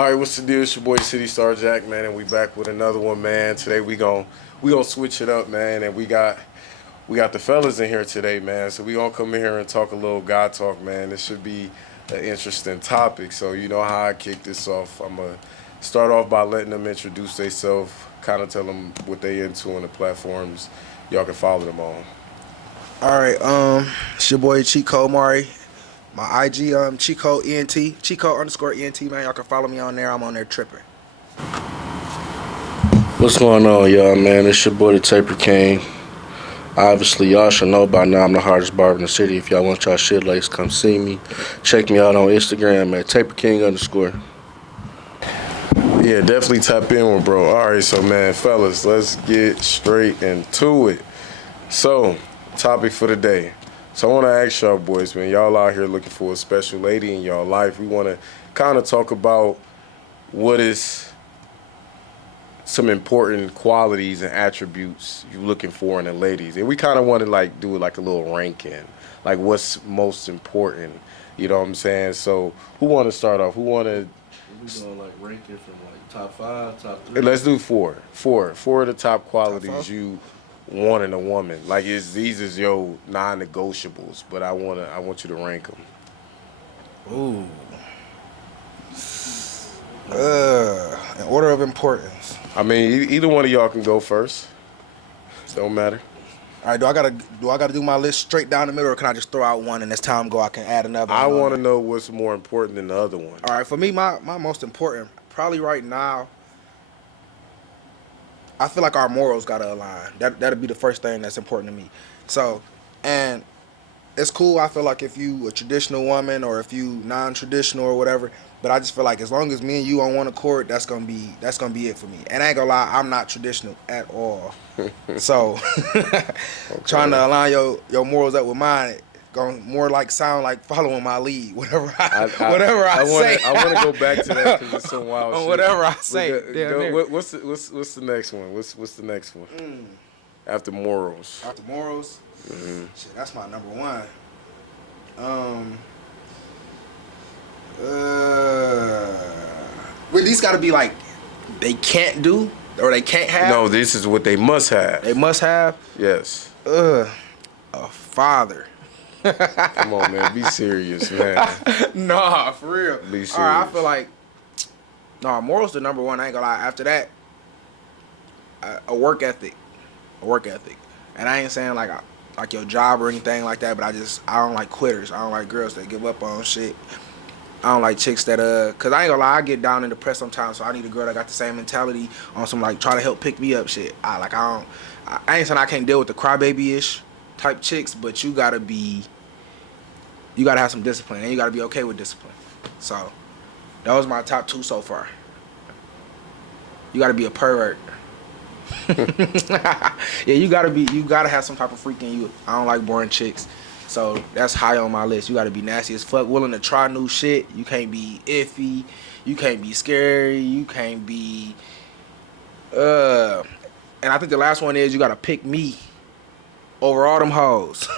All right, what's the deal? It's your boy City Star Jack, man, and we back with another one, man. Today we gonna switch it up, man, and we got the fellas in here today, man. So we gonna come in here and talk a little God talk, man. This should be an interesting topic. So you know how I kick this off. I'm gonna start off by letting them introduce themselves, kind of tell them what they into on the platforms y'all can follow them on. All right, it's your boy Chico Mari. My IG, Chico ENT, Chico underscore ENT, man. Y'all can follow me on there. I'm on there tripping. What's going on, y'all, man? It's your boy, the Taper King. Obviously, y'all should know by now I'm the hardest barber in the city. If y'all want y'all shit lace, come see me. Check me out on Instagram at Taper King underscore. Yeah, definitely tap in with bro. All right, so man, fellas, let's get straight into it. So, topic for the day. So I want to ask y'all boys, man, y'all out here looking for a special lady in y'all life. We want to kind of talk about what is some important qualities and attributes you looking for in a ladies. And we kind of want to like do it like a little ranking. Like what's most important. You know what I'm saying? So who want to start off? Who want to We gonna like rank it from like top 5, top 3. let's do four. Four of the top qualities five? you want in a woman. Like these is your non-negotiables, but I want you to rank them. Ooh. In order of importance. I mean, either one of y'all can go first. Don't matter. All right, do I gotta do my list straight down the middle, or can I just throw out one and as time go I can add another? I want to know what's more important than the other one. All right, for me, my most important, probably right now, I feel like our morals gotta align. That'd be the first thing that's important to me. So, and it's cool. I feel like if you a traditional woman or if you non-traditional or whatever, but I just feel like as long as me and you on one accord, that's gonna be it for me. And I ain't gonna lie, I'm not traditional at all. So, trying to align your morals up with mine, going more like sound like following my lead. Whatever I say. I want to go back to that because it's some wild on shit. whatever I say. What's the next one? What's the next one? After morals. After morals, shit, that's my number one. But these got to be like they can't do or they can't have. No, this is what they must have. They must have. Yes. A father. Come on, man. Be serious, man. Nah, for real. Be serious. All right, I feel like morals the number one. I ain't gonna lie. After that, a work ethic. And I ain't saying like your job or anything like that, but I don't like quitters. I don't like girls that give up on shit. I don't like chicks that cause I ain't gonna lie, I get down and depressed sometimes, so I need a girl that got the same mentality on some like try to help pick me up shit. I ain't saying I can't deal with the crybaby-ish type chicks, but you gotta have some discipline and you gotta be okay with discipline. So that was my top 2 so far. You gotta be a pervert. Yeah, you gotta have some type of freak in you. I don't like boring chicks. So that's high on my list. You gotta be nasty as fuck, willing to try new shit. You can't be iffy. You can't be scary. You can't be and I think the last one is you gotta pick me over all them hoes.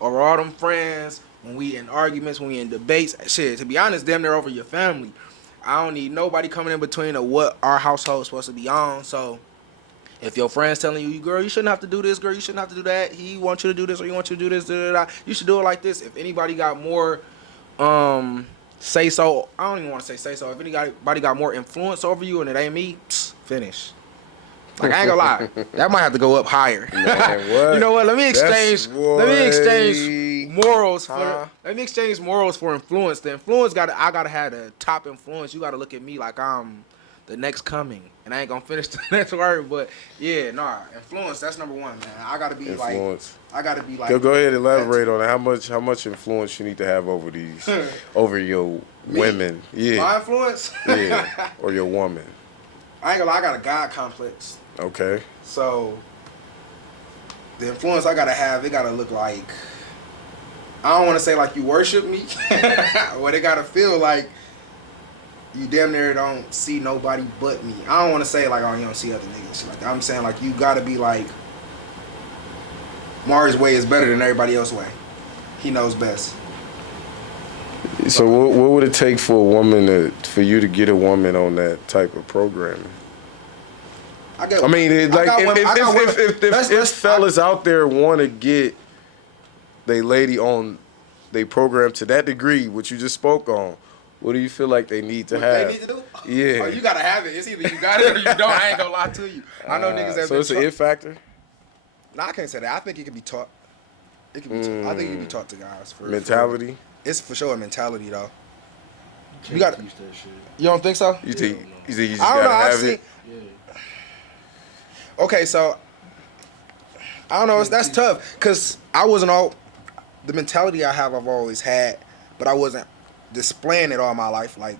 Over all them friends. When we in arguments, when we in debates. Shit, to be honest, damn near over your family. I don't need nobody coming in between of what our household is supposed to be on. So if your friend's telling you, girl, you shouldn't have to do this, girl, you shouldn't have to do that, he wants you to do this or you want you to do this, you should do it like this. If anybody got more say so, I don't even want to say so. If anybody got more influence over you and it ain't me, finish. Like I ain't gonna lie, that might have to go up higher. Man, what? You know what? Let me exchange morals Huh? let me exchange morals for influence. The influence I gotta have the top influence. You gotta look at me like I'm the next coming. And I ain't gonna finish the next word, but yeah, influence, that's number one, man. I gotta be Influence. like Go ahead and elaborate on it. How much influence you need to have over these over your women. Yeah. My influence? Yeah. Or your woman. I ain't gonna lie, I got a God complex. Okay. So the influence I gotta have, it gotta look like, I don't wanna say like you worship me, but it gotta feel like you damn near don't see nobody but me. I don't wanna say like, oh, you don't see other niggas. Like I'm saying like you gotta be like, Mari's way is better than everybody else's way. He knows best. So what would it take for a woman for you to get a woman on that type of programming? I mean, if fellas out there want to get they lady on they program to that degree, what you just spoke on, what do you feel like they need to have? They need to do? Yeah. Oh, you gotta have it. It's either you got it or you don't. I ain't gonna lie to you. I know niggas that. So it's an it factor. No, I can't say that. I think it can be taught. It can be. I think it can be taught to guys. Mentality. It's for sure a mentality though. You got teach that shit. You don't think so? You think you just I don't know. gotta have it? Okay, so I don't know. That's tough because I wasn't all the mentality I have. I've always had, but I wasn't displaying it all my life. Like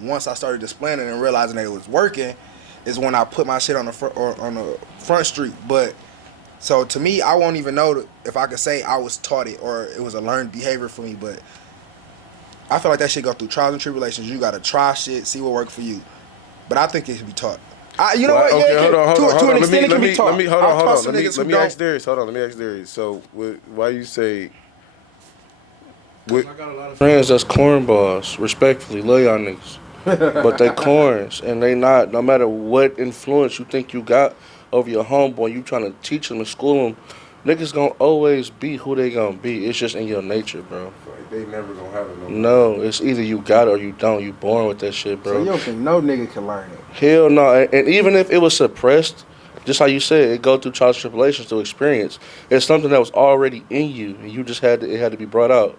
once I started displaying it and realizing that it was working, is when I put my shit on the front street. But so to me, I won't even know if I could say I was taught it or it was a learned behavior for me. But I feel like that shit go through trials and tribulations. You gotta try shit, see what works for you. But I think it can be taught. You know what? Okay, yeah, hold on. To an extent, it can be taught. Let me ask Darius. Hold on, let me ask Darius. So, why you say? I got a lot of friends that's cornballs. Respectfully, love y'all niggas, but they corns, and they not. No matter what influence you think you got over your homeboy, you trying to teach them and school them. Niggas gonna always be who they gonna be. It's just in your nature, bro. Like they never gonna have it. No, it's either you got it or you don't. You born with that shit, bro. So you don't think no nigga can learn it? Hell no. And even if it was suppressed, just how you said, it go through trials and tribulations to experience. It's something that was already in you, and you just it had to be brought out.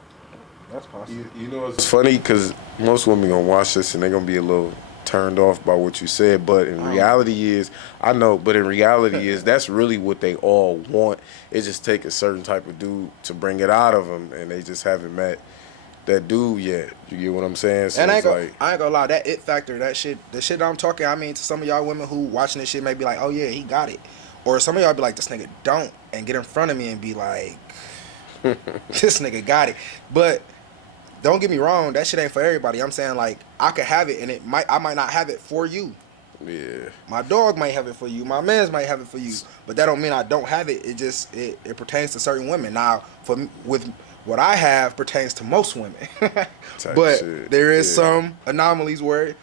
That's possible. You know, it's funny because most women gonna watch this and they gonna be a little turned off by what you said, but in reality is that's really what they all want. It just take a certain type of dude to bring it out of them, and they just haven't met that dude yet. You get what I'm saying? So And I it's ain't gonna lie, that it factor, the shit that I'm talking, I mean, to some of y'all women who watching this shit may be like, oh yeah, he got it. Or some of y'all be like, this nigga don't, and get in front of me and be like, this nigga got it. But don't get me wrong, that shit ain't for everybody. I'm saying like I could have it, and I might not have it for you. Yeah. My dog might have it for you. My mans might have it for you. But that don't mean I don't have it. It just it pertains to certain women. Now, with what I have pertains to most women. But shit. there is some anomalies where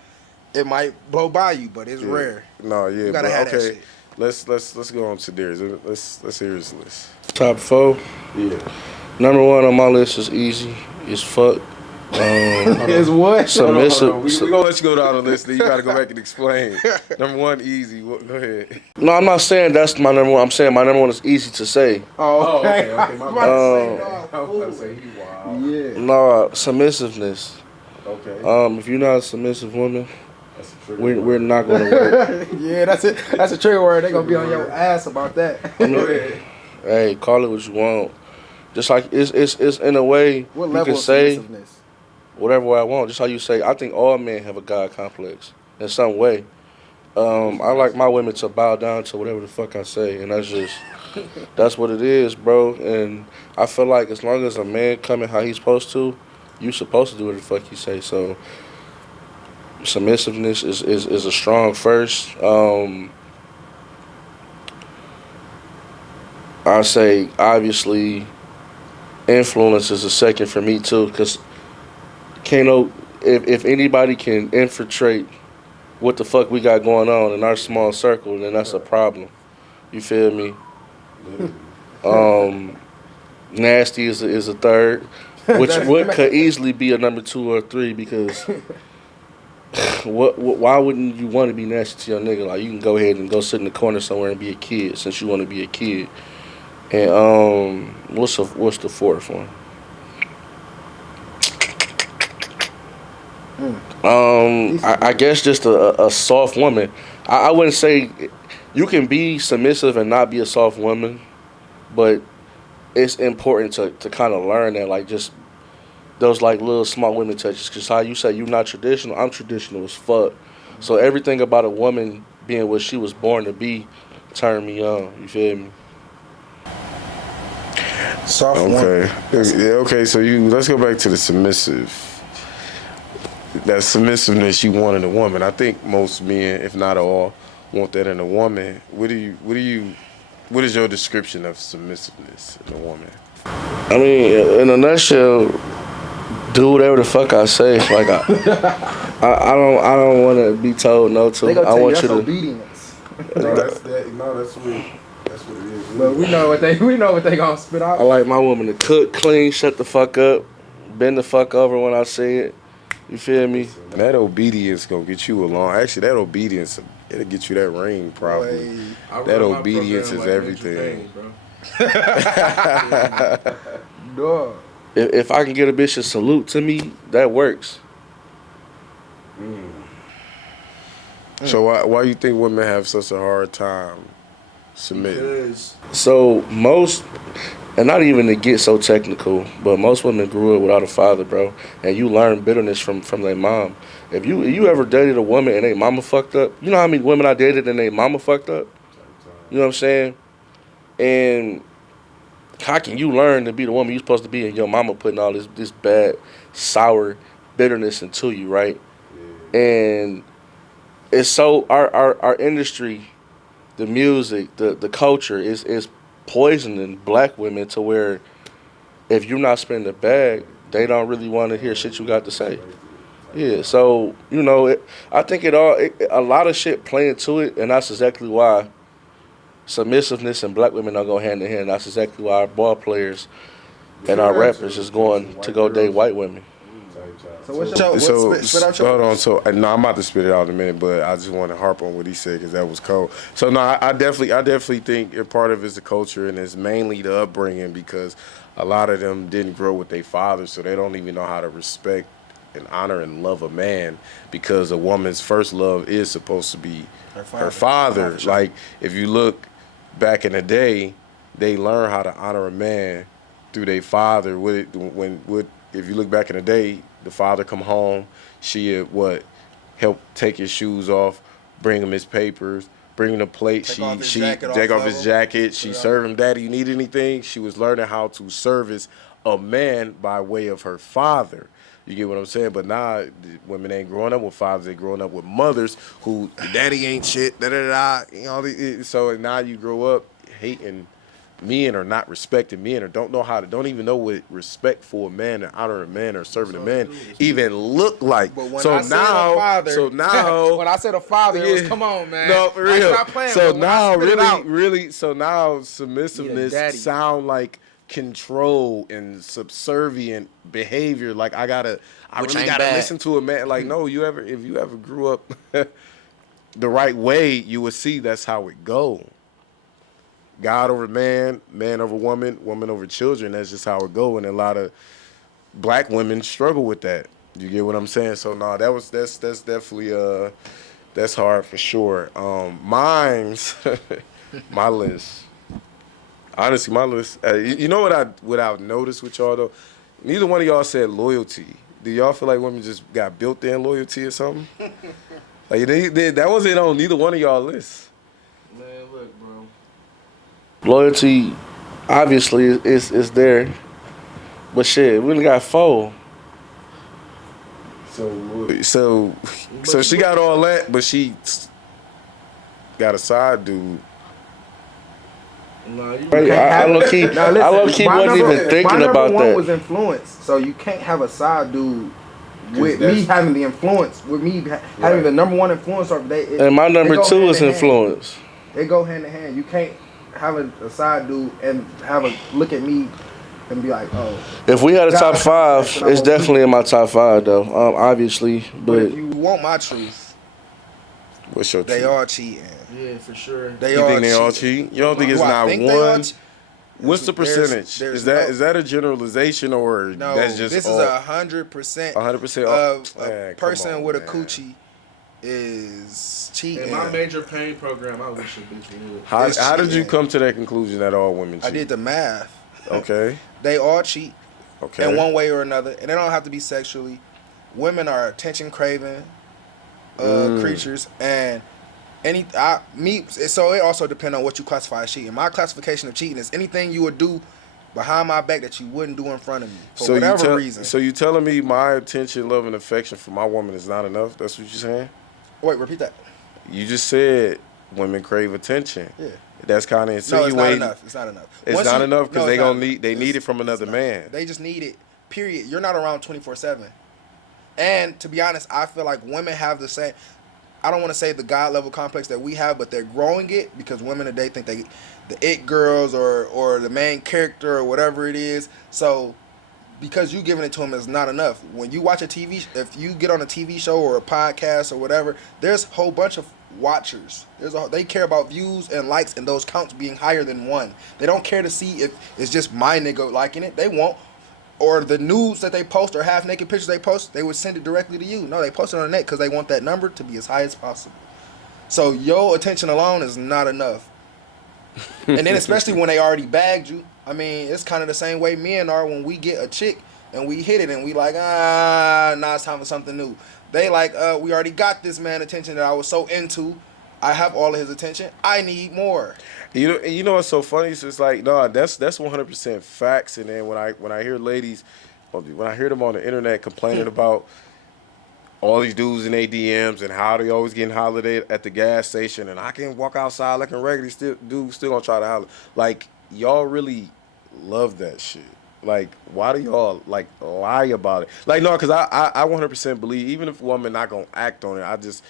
it might blow by you, but it's rare. No, yeah. You gotta have that shit. Let's go on to Darius. Let's hear his list. Top 4. Yeah. Number 1 on my list is easy. It's fuck. Is what? Submissive. We gonna let you go down the list. Then you gotta go back and explain. Number 1, easy. Go ahead. No, I'm not saying that's my number 1. I'm saying my number 1 is easy to say. Oh, okay. Okay, my bad. I was about to say he wild. Yeah. No, submissiveness. Okay. If you're not a submissive woman, That's a trigger we're word. not gonna work. Yeah, that's it. That's a trigger word. They gonna be on your ass about that. Go ahead. Hey, call it what you want. Just like it's in a way What you level can of say submissiveness? whatever way I want. Just how you say, I think all men have a God complex in some way. I like my women to bow down to whatever the fuck I say, and that's what it is, bro. And I feel like as long as a man coming how he's supposed to, you supposed to do what the fuck he say. So submissiveness is a strong first. I say obviously influence is a second for me too, because if anybody can infiltrate what the fuck we got going on in our small circle, then that's a problem. You feel me? Nasty is a third, which could easily be a number 2 or 3 because why wouldn't you want to be nasty to your nigga? Like you can go ahead and go sit in the corner somewhere and be a kid since you want to be a kid. And what's the 4th one? I guess just a soft woman. I wouldn't say you can be submissive and not be a soft woman, but it's important to kind of learn that, like just those like little small women touches. Because how you say you're not traditional, I'm traditional as fuck. So everything about a woman being what she was born to be turned me on. You feel me? Soft woman. Okay. Yeah, okay, so let's go back to the submissive. That submissiveness you want in a woman. I think most men, if not all, want that in a woman. What is your description of submissiveness in a woman? I mean, in a nutshell, Do whatever the fuck I say. Like I don't want to be told no to. They gonna I tell you want that's you to. obedience. No, that's what it is. But we know what they gonna spit out. I like my woman to cook, clean, shut the fuck up, bend the fuck over when I say it. You feel me? And that obedience gonna get you along. Actually, that obedience, it'll get you that ring probably. That obedience is everything. Dog. If I can get a bitch to salute to me, that works. So why you think women have such a hard time submitting? So most, and not even to get so technical, but most women grew up without a father, bro. And you learn bitterness from their mom. If you ever dated a woman and they mama fucked up, you know how many women I dated and they mama fucked up? You know what I'm saying? And how can you learn to be the woman you're supposed to be and your mama putting all this bad, sour bitterness into you, right? And it's so, our industry, the music, the culture is poisoning black women to where if you're not spending the bag, they don't really want to hear shit you got to say. Yeah, so, you know, I think a lot of shit play into it, and that's exactly why submissiveness and black women don't go hand in hand. That's exactly why our ball players and our rappers is going to go date white women. So what's your spit out your hold on. So no, I'm about to spit it out in a minute, but I just want to harp on what he said because that was cold. So no, I definitely think a part of it is the culture and it's mainly the upbringing because a lot of them didn't grow with their fathers, so they don't even know how to respect and honor and love a man because a woman's first love is supposed to be her father. Like if you look back in the day, they learn how to honor a man through their father. If you look back in the day, the father come home, she would help take his shoes off, bring him his papers, bring him the plate. She take off his jacket. She serve him. Daddy, you need anything? She was learning how to service a man by way of her father. You get what I'm saying? But now women ain't growing up with fathers; they growing up with mothers who daddy ain't shit. Da da da. You know, so now you grow up hating men or not respecting men or don't even know what respect for a man and honor a man or serving a man even look like. But when so I now, said when I said a father, it was come on, man. No, for real. Stop playing, so man. now, really, so now submissiveness daddy. sound like control and subservient behavior. Like I really gotta listen to a man. Like no, if you ever grew up the right way, you would see that's how it go. God over man, man over woman, woman over children. That's just how it go. And a lot of black women struggle with that. You get what I'm saying? So no, that's definitely that's hard for sure. Mine's my list. Honestly, my list. You know what I've noticed with y'all though? Neither one of y'all said loyalty. Do y'all feel like women just got built in loyalty or something? Like that wasn't on neither one of y'all lists. Man, look, bro. Loyalty, obviously, is there, but shit, we only got 4. So she got all that, but she got a side dude. No, I low key wasn't even thinking about my number one that. was influence, so you can't have a side dude with me having the influence, with me having the number one influence over they. And my number 2 is influence. They go hand in hand. You can't have a side dude and have a look at me and be like, oh. If we had a top 5, it's definitely in my top 5 though. Obviously, but if you want my truth, what's your they truth? are cheating. Yeah, for sure. You think they all cheat? You don't think it's not one? What's the percentage? Is that a generalization or no? That's just this is 100%. 100% of a person with a coochie is cheating. In my major pain program, I wish a bitch would. How did you come to that conclusion that all women cheat? I did the math. Okay. They all cheat. Okay. In one way or another, and they don't have to be sexually. Women are attention craving creatures, and so it also depends on what you classify as cheating. My classification of cheating is anything you would do behind my back that you wouldn't do in front of me for whatever reason. So you telling me my attention, love, and affection for my woman is not enough? That's what you're saying? Wait, repeat that. You just said women crave attention. Yeah. That's kind of insinuating. No, it's not enough. It's not enough. It's not enough because they need it from another man. They just need it period. You're not around 24/7. And to be honest, I feel like women have the same. I don't want to say the God level complex that we have, but they're growing it because women today think they, the it girls or the main character or whatever it is. So because you giving it to them is not enough. When you watch a TV, if you get on a TV show or a podcast or whatever, there's a whole bunch of watchers. They care about views and likes and those counts being higher than one. They don't care to see if it's just my nigga liking it. They won't. Or the nudes that they post or half naked pictures they post, they would send it directly to you. No, they post it on the net because they want that number to be as high as possible. So your attention alone is not enough. And then especially when they already bagged you. I mean, it's kind of the same way men are when we get a chick and we hit it and we like, now it's time for something new. They like, we already got this man attention that I was so into. I have all of his attention. I need more. You know what's so funny? It's just like, no, that's 100% facts. And then when I hear ladies, when I hear them on the internet complaining about all these dudes in their DMs and how they always getting hollered at the gas station, and I can walk outside like a regular dude still gonna try to holler. Like, y'all really love that shit. Like, why do y'all like lie about it? Like, no, because I 100% believe even if a woman not gonna act on it,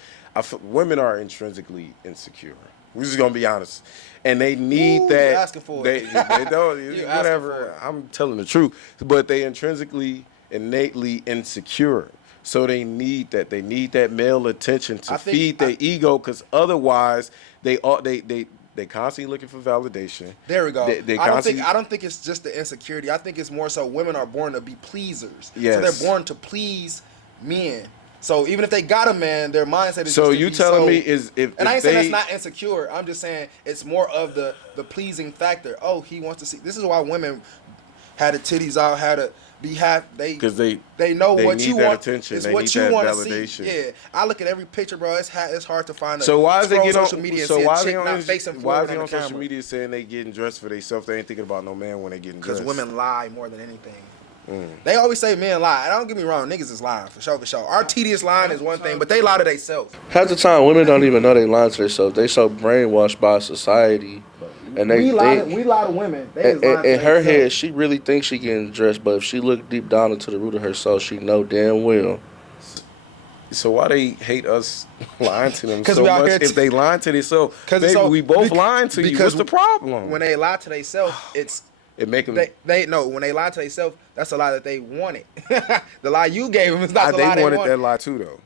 women are intrinsically insecure. We're just gonna be honest, and they need that. You asking for they, it. they don't. You asking Whatever. for it. I'm telling the truth, but they intrinsically, innately insecure. So they need that. They need that male attention to feed their ego, because otherwise they constantly looking for validation. There we go. They I don't think it's just the insecurity. I think it's more so women are born to be pleasers. Yes. So they're born to please men. So even if they got a man, their mindset is. So just to you be telling so, me is if and I ain't they, saying that's not insecure. I'm just saying it's more of the pleasing factor. Oh, he wants to see. This is why women had the titties out, had to be half. because they know they what need you that want. attention. It's They what need you that want to validation. see. Yeah, I look at every picture, bro. It's hard to find. So why is they scroll get on social media and so see why a is they chick on not facing why forward is they on the social camera? media saying they getting dressed for themselves? They ain't thinking about no man when they getting dressed. Because women lie more than anything. They always say men lie. And don't get me wrong, niggas is lying for sure, for sure. Our tedious lying is one thing, but they lie to themselves. Half the time, women don't even know they lying to themselves. They so brainwashed by society, and they We think. lie to women. They is lying In to her themselves. head, she really thinks she getting dressed, but if she look deep down into the root of her soul, she know damn well. So why they hate us lying to them 'Cause so we out much? here If they lying to themselves, baby, we both lying to you. What's the problem? When they lie to themselves, it's it make them. they no. When they lie to themselves, that's a lie that they wanted. The lie you gave them is not the they lie they wanted wanted. that lie too, though.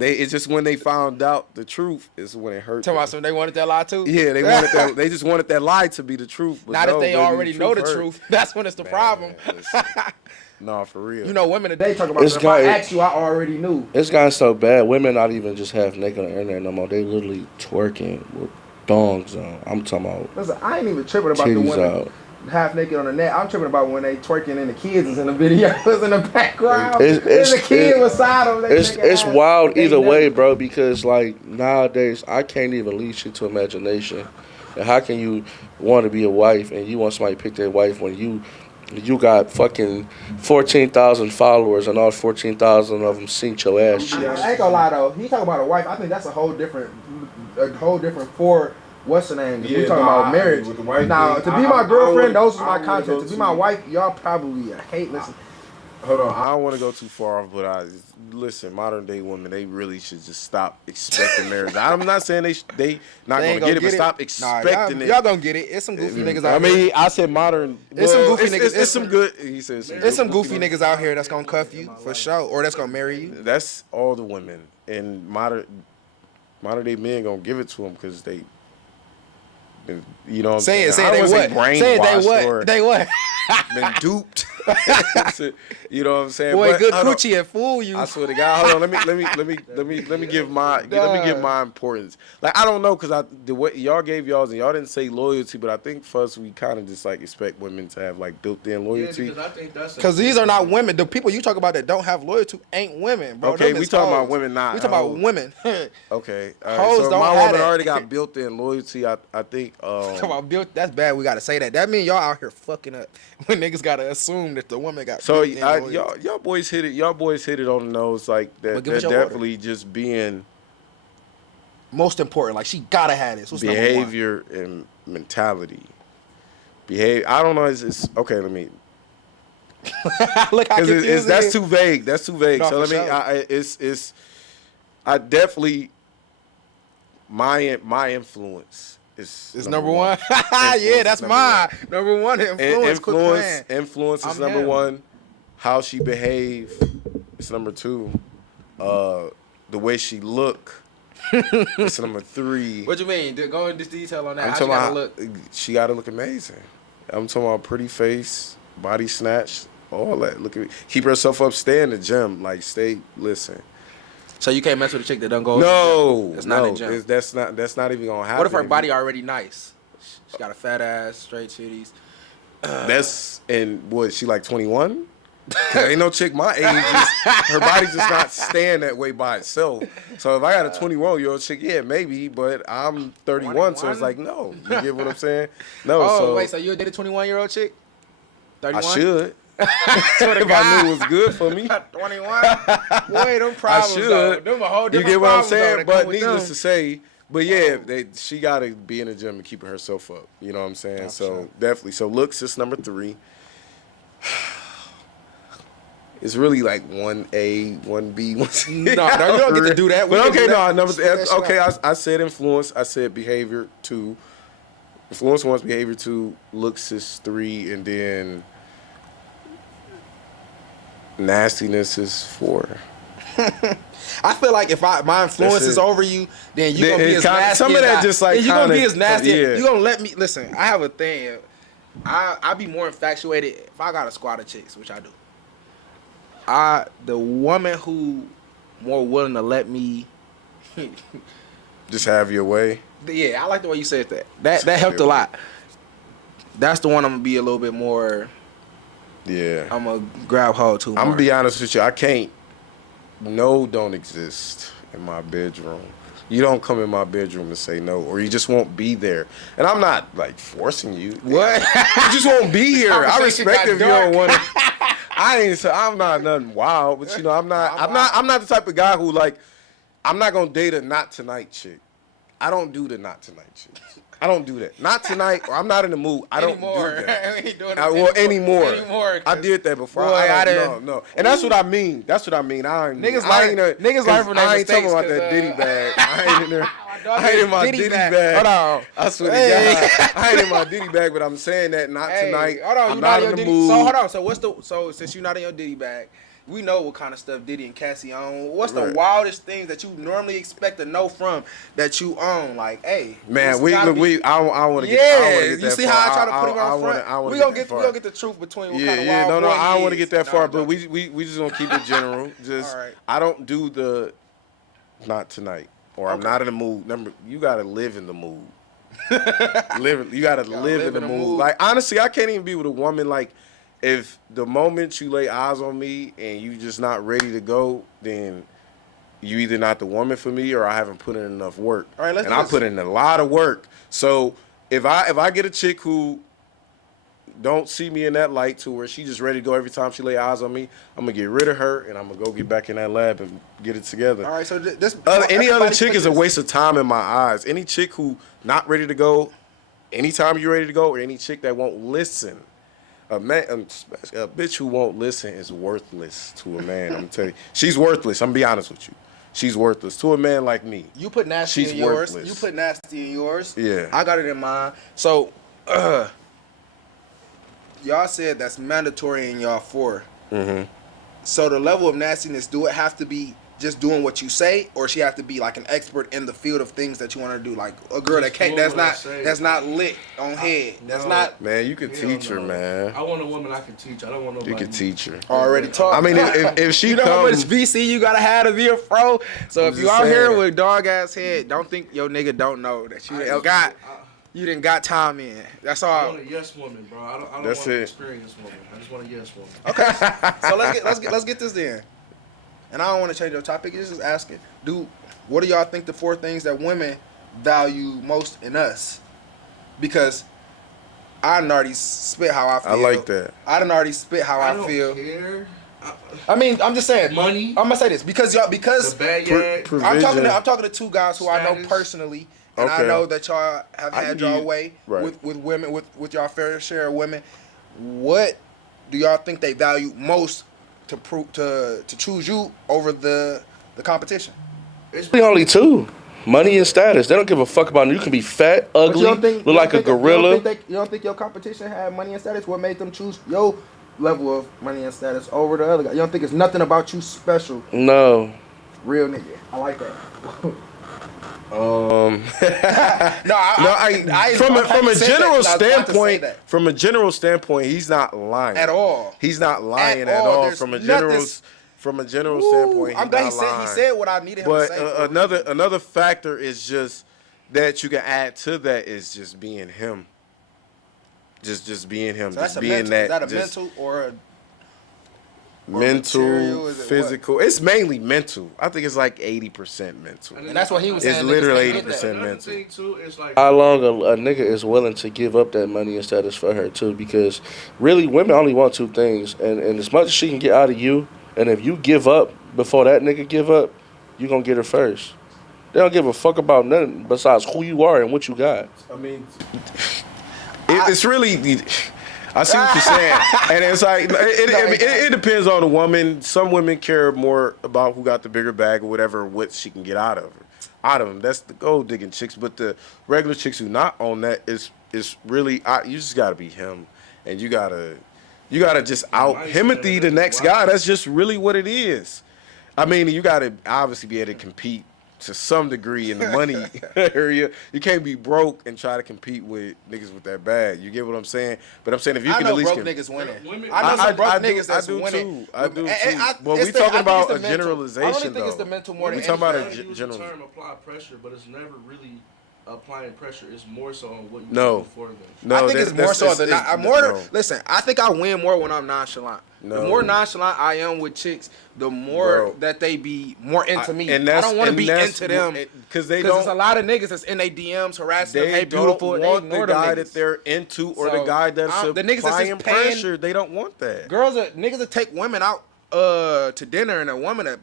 It's just when they found out the truth is when it hurt. Tell them. me something. They wanted that lie too. Yeah, they wanted that. They just wanted that lie to be the truth. But Not no, if they baby, already know the hurt. truth. That's when it's the problem. Listen. No, for real. You know, women today talk about. It's If I got- asked you, I already knew. It's gotten so bad. Women not even just half naked on the internet no more. They literally twerking with thongs on. I'm talking about Listen, I ain't even tripping about the titties women out. half naked on the net. I'm tripping about when they twerking and the kids is in the videos in the background. It's- There's a kid it- beside them. It's wild They either never- way, bro. Because like nowadays, I can't even leave shit to imagination. And how can you want to be a wife and you want somebody to pick their wife when you got fucking 14,000 followers and all 14,000 of them seen your ass cheeks? I ain't gonna lie though. He talking about a wife. I think that's a whole different for what's the name? Yeah, We talking nah, about marriage. with the wife Now thing, to be I my girlfriend, wouldn't- those is I my wouldn't content. go To be to- my wife, y'all probably hate listen. Hold on, I don't want to go too far off, but listen. Modern day women, they really should just stop expecting marriage. I'm not saying they not They ain't gonna get it, but stop Nah, expecting y'all it. gonna get it. It's some goofy niggas I out mean, here. I said modern. It's some goofy niggas. It's some good. He said There's some goofy niggas out here that's gonna cuff you for sure, or that's gonna marry you. That's all the women, and modern day men gonna give it to them because they. You know what I'm saying? Say I they don't wanna what? say Say they brainwashed or what? They what? been duped. You know what I'm saying? Boy, But, good hold on. coochie and fool you. I swear to God. Hold on. Let me give my importance. Like I don't know because the way y'all gave y'all's and y'all didn't say loyalty, but I think for us we kind of just like expect women to have like built-in Yeah, loyalty. because I think that's Because these are not women. The people you talk about that don't have loyalty ain't women, bro. Okay, Them we is talking about hoes. women, not We talking about hoes. women. Okay. All Hoes So if don't my have woman that. already got built-in loyalty. I think. Talking about built. That's bad. We gotta say that. That means y'all out here fucking up. When niggas gotta assume that the woman got. So built-in loyalty. y'all boys hit it. Y'all boys hit it on the nose like that. But give us That your definitely just being most important. Like she gotta have this. What's number one? behavior and mentality. I don't know. It's okay. Look how Because confused that's it is. too vague. That's too vague. No, So for let me. sure. I definitely my influence is It's number one. Influence Yeah, is that's number mine. one. Number one, influence. Quit playing. Influence is I'm number him. one. How she behave is number two. The way she look is number three. What you mean? Go into detail on that. I'm How she talking gotta about look? she gotta look amazing. I'm talking about pretty face, body snatch, all that. Look at me. Keep herself up. Stay in the gym. Like listen. So you can't mess with a chick that don't go. No, That's not in the gym. That's not even gonna happen. What if her body already nice? She got a fat ass, straight titties. That's and what she like 21? Ain't no chick my age. Her body just not staying that way by itself. So if I got a 21-year-old chick, yeah, maybe. But I'm 31, so it's 21? like no. You get what I'm saying? No. Oh so wait, so you date a 21-year-old chick? 31? I should. Swear to If I knew it was good for me. 21. Boy, them problems. should. Though. Them a whole You different get what I'm problems, though, saying? that But come with needless them. to say, but yeah, she got to be in the gym and keeping herself up. You know what I'm saying? Yeah, so sure. definitely. So looks is number 3. It's really like 1A, 1B, 1C. No, you don't get to do that. We But can okay, do that. no, number Spit that shit okay. out. I said influence. I said behavior 2. Influence 1, behavior 2. Looks is 3, and then nastiness is 4. I feel like if my influence That's is it. over you, then you Then gonna be it as kinda- nasty. some of as that I- just, like, then you gonna be kinda- as nasty. yeah. You gonna let me listen. I have a thing. I be more infatuated if I got a squad of chicks, which I do. The woman who more willing to let me. Just have your way. Yeah, I like the way you said that. That helped a lot. That's the one I'm gonna be a little bit more. Yeah. I'm gonna grab hold to. I'm more. gonna be honest with you. I can't. No, don't exist in my bedroom. You don't come in my bedroom and say no, or you just won't be there. And I'm not like forcing you. What? You just won't be here. I Conversation respect got if you don't dark. want to. I'm not nothing wild, but you know, I'm not the type of guy who like. I'm not gonna date a not tonight chick. I don't do the not tonight chicks. I don't do that. Not tonight, or I'm not in the mood. I don't Anymore. do that. We ain't doing it Anymore. Anymore, I did that before. Boy, I No. And that's what I mean. That's what I mean. Niggas I ain't learn from their I ain't talking mistakes, about that 'cause, Diddy bag. I ain't in there. dog I ain't in said my Diddy Diddy bag. bag. Hold on. I swear Hey. to God. I ain't in my Diddy bag, but I'm saying that not Hey, tonight. hold on, I'm you not not in in your the Diddy. mood. So hold on. So since you're not in your Diddy bag, we know what kind of stuff Diddy and Cassie own. What's the Right. wildest things that you normally expect to know from that you own? Like, hey, Man, it's gotta be- I want to Yeah, get. I don't wanna get you that see far. how I try to put him on front. I wanna We gonna that get far. we gonna get the truth between what Yeah, kind of yeah, wild no, boy I don't want to he is. get that No, far, I'm but joking. we just gonna keep it general. Just All right. I don't do the not tonight, or I'm Okay. not in the mood. You gotta live in the mood. You gotta live in the mood. Like honestly, I can't even be with a woman like. If the moment you lay eyes on me and you just not ready to go, then you either not the woman for me or I haven't put in enough work. All right, let's and do I this. put in a lot of work. So if I get a chick who don't see me in that light to where she just ready to go every time she lay eyes on me, I'm gonna get rid of her and I'm gonna go get back in that lab and get it together. All right, so this Any other everybody chick put is a this- waste of time in my eyes. Any chick who not ready to go, anytime you're ready to go, or any chick that won't listen. A bitch who won't listen is worthless to a man. I'm telling you, she's worthless. I'm gonna be honest with you. She's worthless to a man like me. You put nasty She's in yours. worthless. You put nasty in yours. Yeah. I got it in mine. So, y'all said that's mandatory in y'all 4. Mm-hmm. So the level of nastiness, do it have to be just doing what you say, or she have to be like an expert in the field of things that you want to do? Like a girl that Just can't, doing what I say. that's not lit on head. That's no. not Man, you can Hell teach her, no. man. I want a woman I can teach. I don't want nobody. You can teach her. already taught. I mean, if she you know how much comes, VC you gotta have to be a pro. So I'm if you just out here saying. with dog ass head, don't think your nigga don't know that you didn't got time in. That's I all. want a yes woman, bro. I don't That's want an it. experienced woman. I just want a yes woman. Okay, so let's get this in. And I don't want to change your topic. It's just asking, what do y'all think the 4 things that women value most in us? Because I done already spit how I feel. I like that. I done already spit how I don't feel. care. I mean, I'm just saying. Money. I'm gonna say this because y'all The bad Pro- yag. I'm talking to 2 guys who I know Status. personally, and I Okay. know that y'all have I had can y'all give- way right. with women, with y'all fair share of women. What do y'all think they value most to choose you over the competition? It's really only two: money and status. They don't give a fuck about you. You can be fat, ugly, look like a gorilla. You don't think your competition had money and status? What made them choose your level of money and status over the other guy? You don't think it's nothing about you special? No. Real nigga. I like that. From a general standpoint, he's not lying At all. He's not lying At at all. all. There's From a nothing- general standpoint, he's I'm glad not lying. he said what I needed him to But say. for a reason. another factor is just that you can add to that is just being him. Just being him. So that's just a being mental. that. Is that a just mental or a mental, material? Is it physical? It's mainly mental. I think it's like 80% mental. And that's what he was It's saying. literally niggas can't get 80%. that. Another mental. thing too is like How long a nigga is willing to give up that money and status for her too? Because really, women only want two things, and as much as she can get out of you, and if you give up before that nigga give up, you gonna get her first. They don't give a fuck about nothing besides who you are and what you got. I mean, it's really. I see what you're saying, and it's like it depends on the woman. Some women care more about who got the bigger bag or whatever, what she can get out of her, out of them. That's the gold digging chicks. But the regular chicks who not on that is really you just gotta be him, and you gotta just out Himothy the next guy. That's just really what it is. I mean, you gotta obviously be able to compete to some degree in the money area. You can't be broke and try to compete with niggas with that bag. You get what I'm saying? But I'm saying if you I can know at least broke niggas winning. Women- I know some broke I do- niggas that's I do winning. too. I do too. But it's we the- talking I think about it's the a mental. generalization, I only think it's though. the mental more We than talking about anything. a use general. the term apply pressure, but it's never really applying pressure. It's more so on what you No. do for them. No, I think it's more so than no. Listen, I think I win more when I'm nonchalant. The No. more nonchalant I am with chicks, the more Bro. that they be more into me. and I that's- don't want to and be that's into them because they there's a don't. lot of niggas that's in their DMs harassing them. They Hey, don't beautiful. They want the ignore them guy niggas. that they're into or the So, guy that's the niggas that's applying just paying- pressure. They don't want that. Niggas that take women out to dinner and a woman to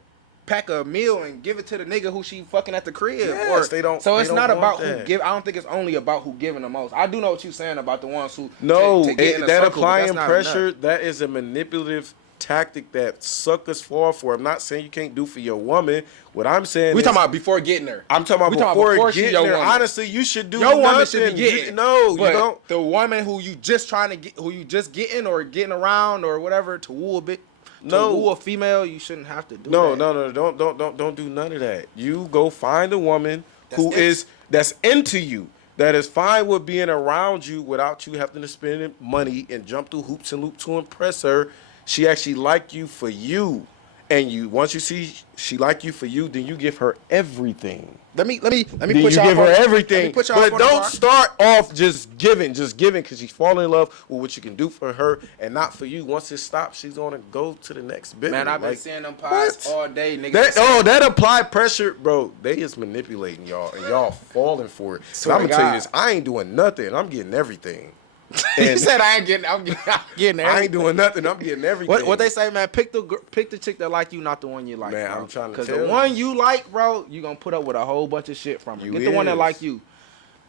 pack a meal and give it to the nigga who she fucking at the crib. Yes, they don't- So they it's don't not want about that. who give. I don't think it's only about who giving the most. I do know what you're saying about the ones who No, to get in a that circle, but that's applying not pressure, enough. that is a manipulative tactic that suckers fall for. I'm not saying you can't do for your woman. What I'm saying We is, talking about before getting her. I'm talking about we before she getting your there. woman. Honestly, you should do Your nothing. woman should be getting. You But don't. the woman who you just trying to get, who you just getting or getting around or whatever to woo a bit. No. To woo a female, you shouldn't have to do No, that. don't do none of that. You go find a woman That's that's into you, that is fine with being around you without you having to spend money and jump through hoops and loops to impress her. She actually like you for you, and once you see she like you for you, then you give her everything. Let me Then put you y'all give up her on- everything, Let me put y'all but up on the don't bar. start off just giving, because she's falling in love with what you can do for her and not for you. Once it stops, she's gonna go to the next bit. Man, I've been seeing them pies all day, niggas. That applied pressure, bro. They is manipulating y'all, and y'all falling for it. So Swear I'm to gonna tell you God. this: I ain't doing nothing. I'm getting everything. He And said I'm getting I ain't doing nothing. I'm getting everything. What they say, man? Pick the chick that like you, not the one you like. Man, bro. I'm trying to Cause tell the you. one you like, bro, you gonna put up with a whole bunch of shit from her. You Get the one that is. like you.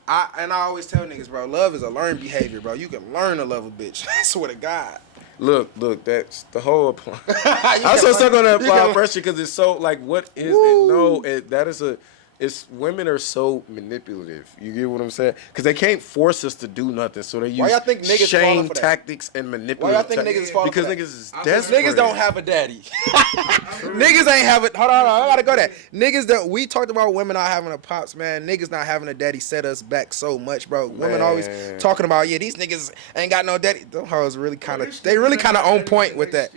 I always tell niggas, bro, love is a learned behavior, bro. You can learn to love a bitch. I swear to God. Look, that's the whole apply. You I'm can so stuck on that you apply can- pressure because it's so like, what is Woo. it? No, that is it's women are so manipulative. You get what I'm saying? Because they can't force us to do nothing, so they use Why y'all think niggas falling shame for that? tactics and manipulative. Why y'all think niggas falling Because for that? niggas is I feel like desperate. Niggas don't have a daddy. Niggas ain't have it. Hold on, I gotta go there. Niggas that we talked about women not having a pops, man. Niggas not having a daddy set us back so much, bro. Women always Man. talking about, yeah, these niggas ain't got no daddy. Them hoes really kind of, they really kind of on point with that.